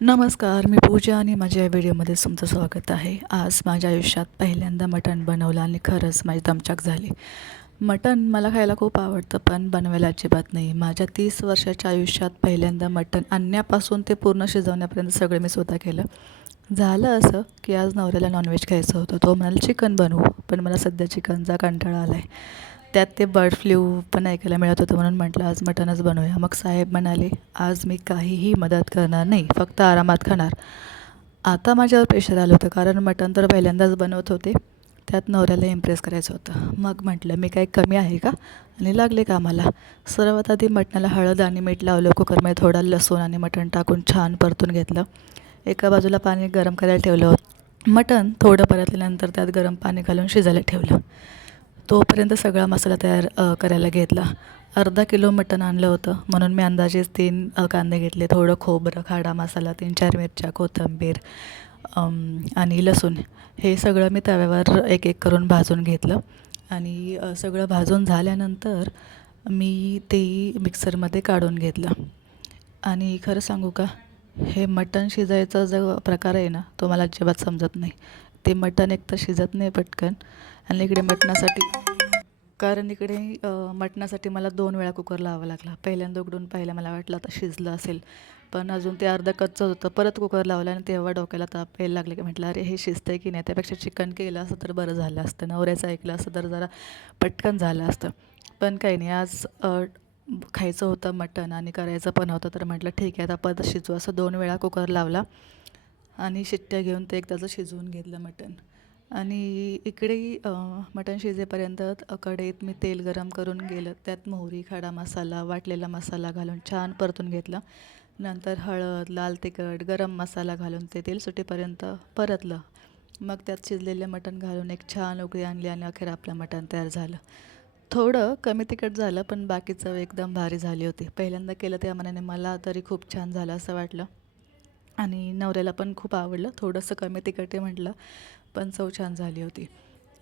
नमस्कार, मी पूजा आणि माझ्या या व्हिडिओमध्ये तुमचं स्वागत आहे. आज माझ्या आयुष्यात पहिल्यांदा मटण बनवलं आणि खरंच माझी दमछाक झाली. मटण मला खायला खूप आवडतं, पण बनवायला अजिबात नाही. माझ्या 30 वर्षाच्या आयुष्यात पहिल्यांदा मटण आणण्यापासून ते पूर्ण शिजवण्यापर्यंत सगळं मी स्वतः केलं. झालं असं, की आज नवऱ्याला नॉनव्हेज खायचं होतं. तो म्हणाला चिकन बनवू, पण मला सध्या चिकनचा कंटाळा आला आहे. त्यात ते बर्ड फ्लू पण ऐकायला मिळत होतं, म्हणून म्हटलं आज मटणच बनवूया. मग साहेब म्हणाले, आज मी काहीही मदत करणार नाही, फक्त आरामात खाणार. आता माझ्यावर प्रेशर आलं होतं, कारण मटण तर पहिल्यांदाच बनवत होते. त्यात नवऱ्याला इम्प्रेस करायचं होतं. मग म्हटलं मी काही कमी आहे का, आणि लागले कामाला. सर्वात आधी मटणाला हळद आणि मीठ लावलं. कुकरमध्ये थोडा लसूण आणि मटण टाकून छान परतून घेतलं. एका बाजूला पाणी गरम करायला ठेवलं होतं. मटण थोडं परतल्यानंतर त्यात गरम पाणी घालून शिजायला ठेवलं. तोपर्यंत सगळा मसाला तयार करायला घेतला. अर्धा किलो मटण आणलं होतं, म्हणून मी अंदाजेच 3 कांदे घेतले, थोडं खोबरं, खडा मसाला, 3-4 मिरच्या, कोथिंबीर आणि लसूण. हे सगळं मी तव्यावर एक एक करून भाजून घेतलं. आणि सगळं भाजून झाल्यानंतर मी ते मिक्सरमध्ये काढून घेतलं. आणि खरं सांगू का, हे मटण शिजायचा जो प्रकार आहे ना, तो मला अजिबात समजत नाही. ते मटण एकतर शिजत नाही पटकन, आणि इकडे मटणासाठी मला 2 वेळा कुकर लावावा लागला. पहिल्यांदा उघडून पाहिलं, मला वाटलं आता शिजलं असेल, पण अजून ते अर्धं कच्चं होतं. परत कुकर लावला आणि तेव्हा डोक्याला ताप यायला लागले, की म्हटलं अरे हे शिजतंय की नाही. त्यापेक्षा चिकन केलं असतं तर बरं झालं असतं, नवऱ्याचं ऐकलं असतं तर जरा पटकन झालं असतं. पण काही नाही, आज खायचं होतं मटण आणि करायचं पण होतं, तर म्हटलं ठीक आहे आता परत शिजू. असं 2 वेळा कुकर लावला आणि शिट्ट्या घेऊन ते एकदाचं शिजवून घेतलं मटण. आणि इकडे मटण शिजेपर्यंत कढईत मी तेल गरम करून गेलं. त्यात मोहरी, खडा मसाला, वाटलेला मसाला घालून छान परतून घेतलं. नंतर हळद, लाल तिखट, गरम मसाला घालून ते तेल सुटेपर्यंत परतलं. मग त्यात शिजलेले मटण घालून एक छान उकळी आणली आणि अखेर आपलं मटण तयार झालं. थोडं कमी तिखट झालं, पण बाकी चव एकदम भारी झाली होती. पहिल्यांदा केलं त्या मानाने मला तरी खूप छान झालं असं वाटलं, आणि नवऱ्याला पण खूप आवडलं. थोडंसं कमी तिखट आहे म्हटलं, पण चव छान झाली होती.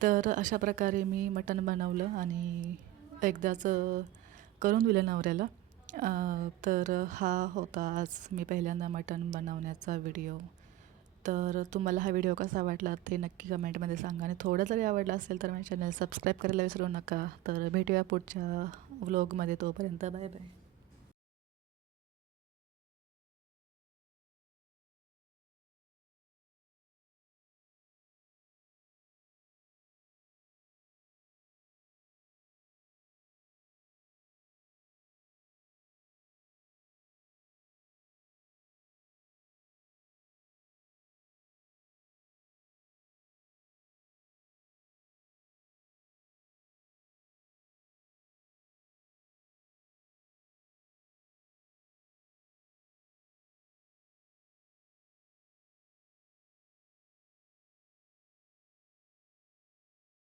तर अशा प्रकारे मी मटण बनवलं आणि एकदाच करून दिलं नवऱ्याला. तर हा होता आज मी पहिल्यांदा मटण बनवण्याचा व्हिडिओ. तर तुम्हाला हा व्हिडिओ कसा वाटला ते नक्की कमेंटमध्ये सांगा, आणि थोडं जरी आवडला असेल तर माझ्या चॅनल सबस्क्राईब करायला विसरू नका. तर भेटूया पुढच्या व्लॉगमध्ये. तोपर्यंत बाय बाय.